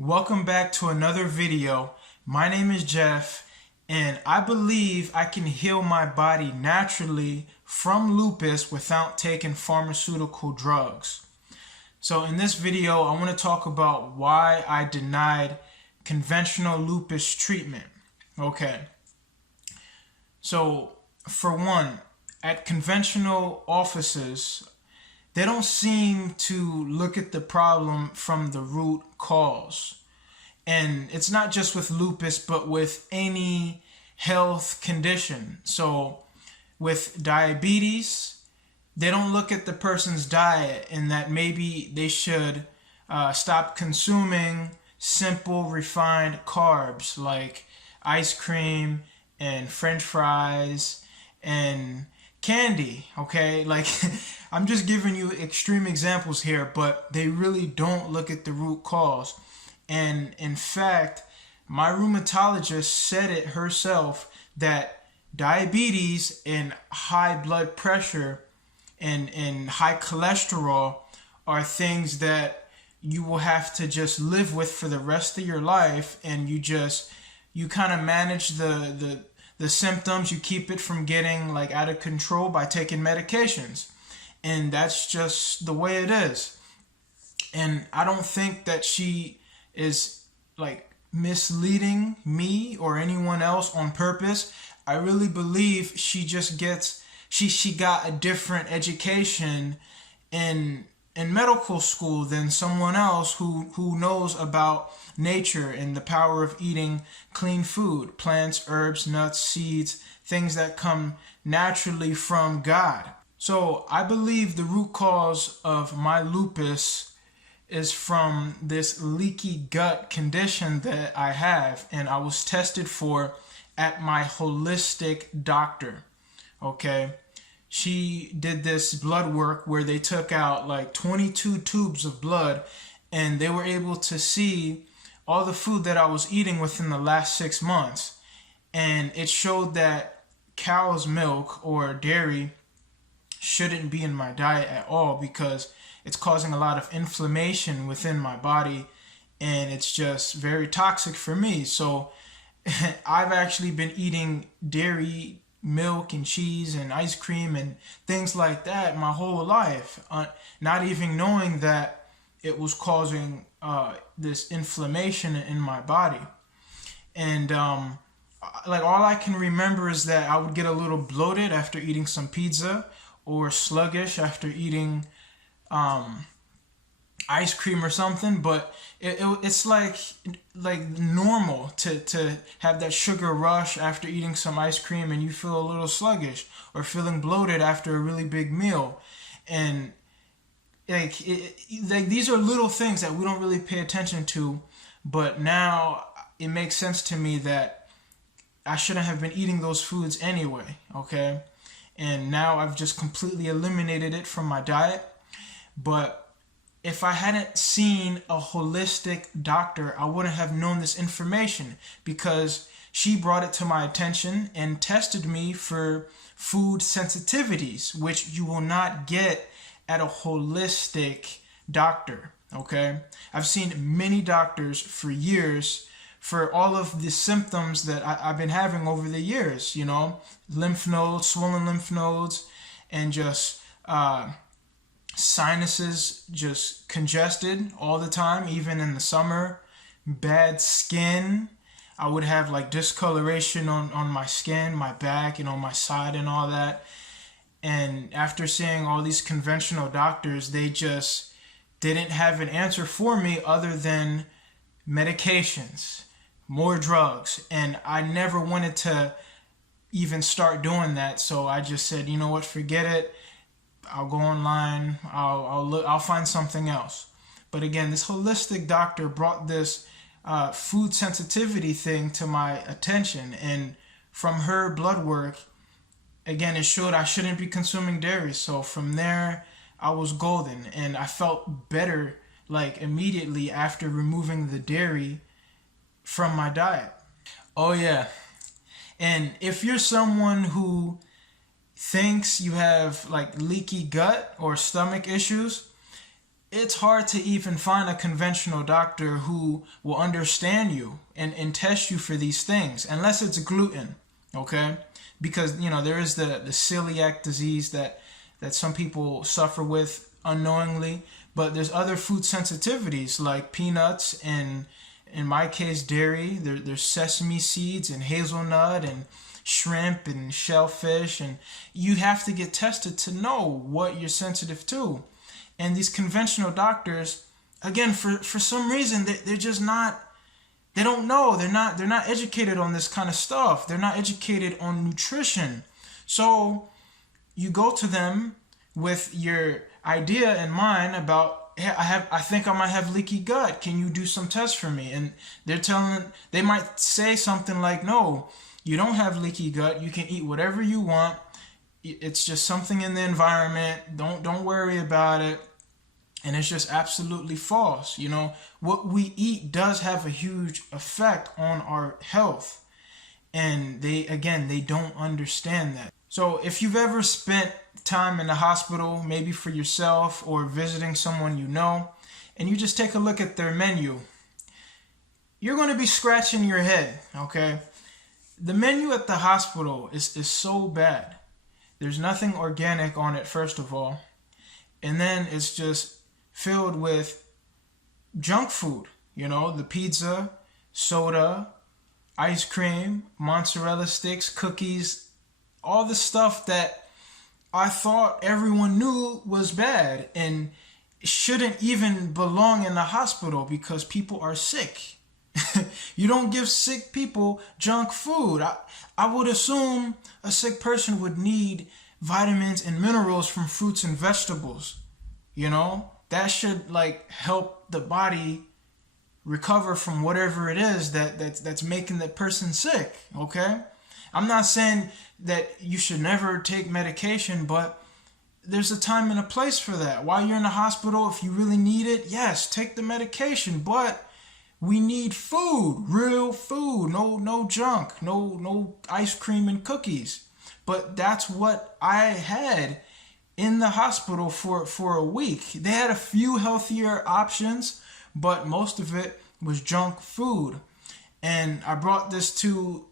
Welcome back to another video. My name is Jeff, and I believe I can heal my body naturally from lupus without taking pharmaceutical drugs. So in this video, I want to talk about why I denied conventional lupus treatment. Okay. So for one, at conventional offices, they don't seem to look at the problem from the root cause. And it's not just with lupus, but with any health condition. So with diabetes, they don't look at the person's diet and that maybe they should stop consuming simple refined carbs like ice cream and French fries and candy. Okay, like I'm just giving you extreme examples here, but they really don't look at the root cause. And in fact, my rheumatologist said it herself that diabetes and high blood pressure and high cholesterol are things that you will have to just live with for the rest of your life, and you kind of manage the symptoms. You keep it from getting like out of control by taking medications, and that's just the way it is. And I don't think that she is like misleading me or anyone else on purpose. I really believe she just gets she got a different education in medical school than someone else who knows about nature and the power of eating clean food, plants, herbs, nuts, seeds, things that come naturally from God. So I believe the root cause of my lupus is from this leaky gut condition that I have, and I was tested for at my holistic doctor. Okay, she did this blood work where they took out like 22 tubes of blood, and they were able to see all the food that I was eating within the last 6 months, and it showed that cow's milk or dairy shouldn't be in my diet at all because it's causing a lot of inflammation within my body, and it's just very toxic for me. So I've actually been eating dairy, milk and cheese and ice cream and things like that my whole life, not even knowing that it was causing this inflammation in my body. And like all I can remember is that I would get a little bloated after eating some pizza, or sluggish after eating ice cream or something, but it's like normal to have that sugar rush after eating some ice cream and you feel a little sluggish, or feeling bloated after a really big meal. And like these are little things that we don't really pay attention to, but now it makes sense to me that I shouldn't have been eating those foods anyway. Okay, and now I've just completely eliminated it from my diet. But if I hadn't seen a holistic doctor, I wouldn't have known this information, because she brought it to my attention and tested me for food sensitivities, which you will not get at a holistic doctor. Okay, I've seen many doctors for years for all of the symptoms that I've been having over the years, lymph nodes, swollen lymph nodes, and just sinuses just congested all the time, even in the summer, bad skin. I would have like discoloration on my skin, my back, and on my side and all that. And after seeing all these conventional doctors, they just didn't have an answer for me other than medications, more drugs. And I never wanted to even start doing that. So I just said, you know what, forget it. I'll go online. I'll find something else. But again, this holistic doctor brought this food sensitivity thing to my attention, and from her blood work, again, it showed I shouldn't be consuming dairy. So from there, I was golden, and I felt better like immediately after removing the dairy from my diet. Oh yeah, and if you're someone who thinks you have like leaky gut or stomach issues, it's hard to even find a conventional doctor who will understand you and test you for these things, unless it's gluten, okay? Because, there is the celiac disease that some people suffer with unknowingly, but there's other food sensitivities like peanuts and, in my case, dairy. There's sesame seeds and hazelnut and shrimp and shellfish, and you have to get tested to know what you're sensitive to. And these conventional doctors, again, for some reason, they're just not, they don't know. They're not educated on this kind of stuff. They're not educated on nutrition. So you go to them with your idea in mind about, hey, I think I might have leaky gut. Can you do some tests for me? And they might say something like, no, you don't have leaky gut. You can eat whatever you want. It's just something in the environment. Don't worry about it. And it's just absolutely false. What we eat does have a huge effect on our health. And they don't understand that. So if you've ever spent time in the hospital, maybe for yourself or visiting someone you know, and you just take a look at their menu, you're going to be scratching your head, okay? The menu at the hospital is so bad. There's nothing organic on it, first of all. And then it's just filled with junk food, the pizza, soda, ice cream, mozzarella sticks, cookies, all the stuff that I thought everyone knew was bad and shouldn't even belong in the hospital because people are sick. You don't give sick people junk food. I would assume a sick person would need vitamins and minerals from fruits and vegetables. That should help the body recover from whatever it is that's making the person sick, okay? I'm not saying that you should never take medication, but there's a time and a place for that. While you're in the hospital, if you really need it, yes, take the medication, but we need food, real food, no junk, no ice cream and cookies. But that's what I had in the hospital for a week. They had a few healthier options, but most of it was junk food. And I brought this to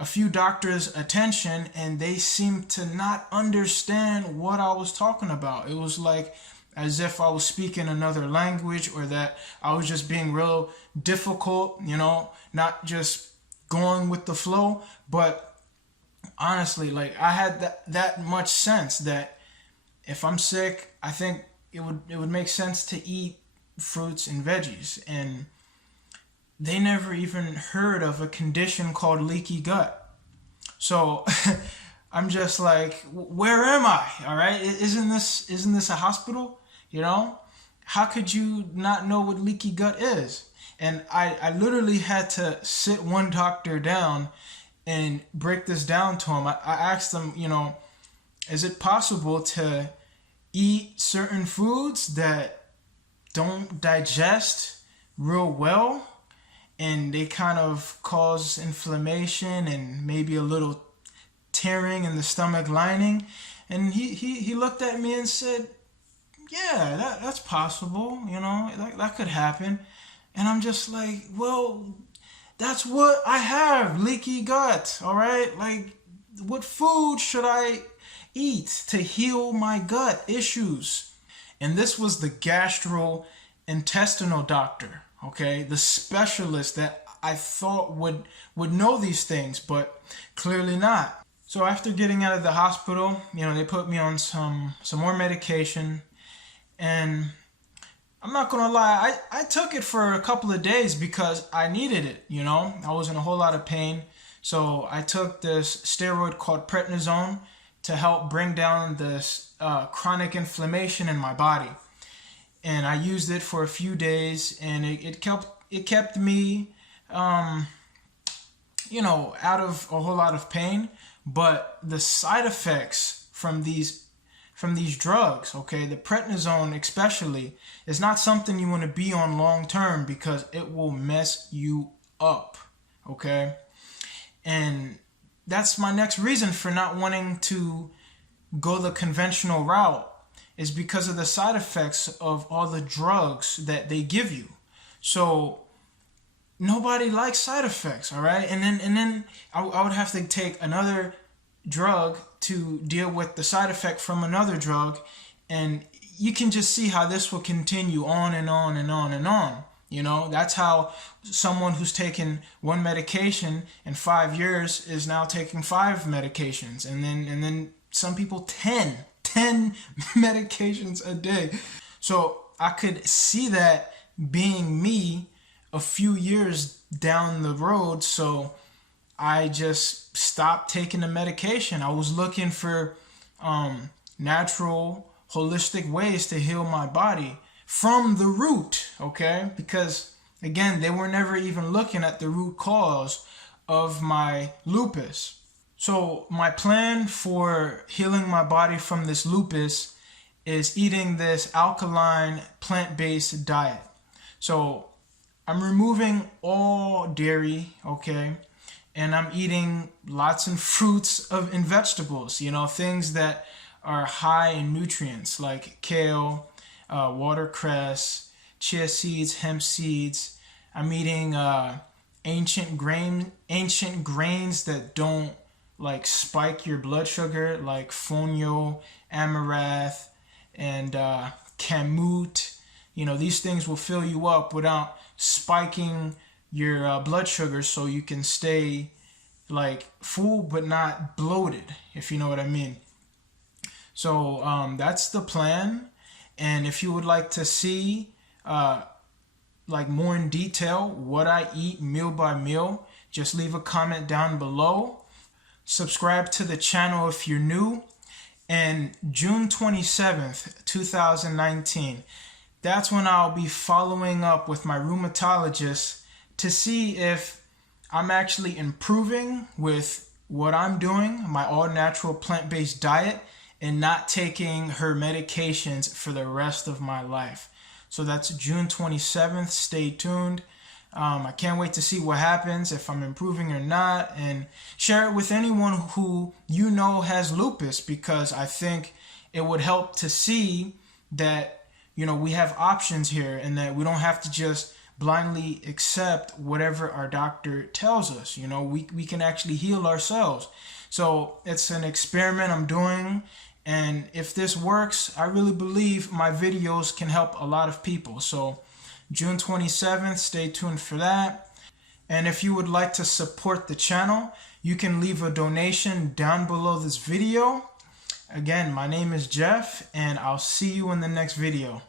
a few doctors' attention, and they seemed to not understand what I was talking about. It was like as if I was speaking another language, or that I was just being real difficult, not just going with the flow. But honestly, I had that much sense that if I'm sick, I think it would make sense to eat fruits and veggies. And they never even heard of a condition called leaky gut. So I'm just like, where am I? All right, isn't this a hospital? How could you not know what leaky gut is? And I literally had to sit one doctor down and break this down to him. I asked him, is it possible to eat certain foods that don't digest real well, and they kind of cause inflammation and maybe a little tearing in the stomach lining? And he looked at me and said, yeah, that's possible, that could happen. And I'm just like, well, that's what I have, leaky gut, all right? What food should I eat to heal my gut issues? And this was the gastrointestinal doctor, okay? The specialist that I thought would know these things, but clearly not. So after getting out of the hospital, they put me on some more medication. And I'm not gonna lie, I took it for a couple of days because I needed it, I was in a whole lot of pain. So I took this steroid called prednisone to help bring down this chronic inflammation in my body. And I used it for a few days, and it kept me out of a whole lot of pain. But the side effects from these drugs, okay, the prednisone especially, is not something you want to be on long term because it will mess you up, okay? And that's my next reason for not wanting to go the conventional route. is because of the side effects of all the drugs that they give you. So nobody likes side effects, all right? And then I would have to take another drug to deal with the side effect from another drug, and you can just see how this will continue on and on and on and on. You know, that's how someone who's taken one medication in 5 years is now taking 5 medications, and then some people 10 medications a day. So I could see that being me a few years down the road. So I just stopped taking the medication. I was looking for natural, holistic ways to heal my body from the root, okay? Because again, they were never even looking at the root cause of my lupus. So my plan for healing my body from this lupus is eating this alkaline plant-based diet. So I'm removing all dairy, okay? And I'm eating lots of fruits and vegetables, you know, things that are high in nutrients like kale, watercress, chia seeds, hemp seeds. I'm eating ancient grains that don't like spike your blood sugar, like fonio, amaranth, and kamut. You know, these things will fill you up without spiking your blood sugar, so you can stay like full but not bloated, if you know what I mean. So that's the plan. And if you would like to see like more in detail what I eat meal by meal, just leave a comment down below. Subscribe to the channel if you're new. And June 27th, 2019, that's when I'll be following up with my rheumatologist to see if I'm actually improving with what I'm doing, my all-natural plant-based diet, and not taking her medications for the rest of my life. So that's June 27th. Stay tuned. I can't wait to see what happens, if I'm improving or not, and share it with anyone who you know has lupus, because I think it would help to see that, you know, we have options here and that we don't have to just blindly accept whatever our doctor tells us. You know, we can actually heal ourselves. So it's an experiment I'm doing, and if this works, I really believe my videos can help a lot of people. So June 27th, stay tuned for that. And if you would like to support the channel, you can leave a donation down below this video. Again, my name is Jeff, and I'll see you in the next video.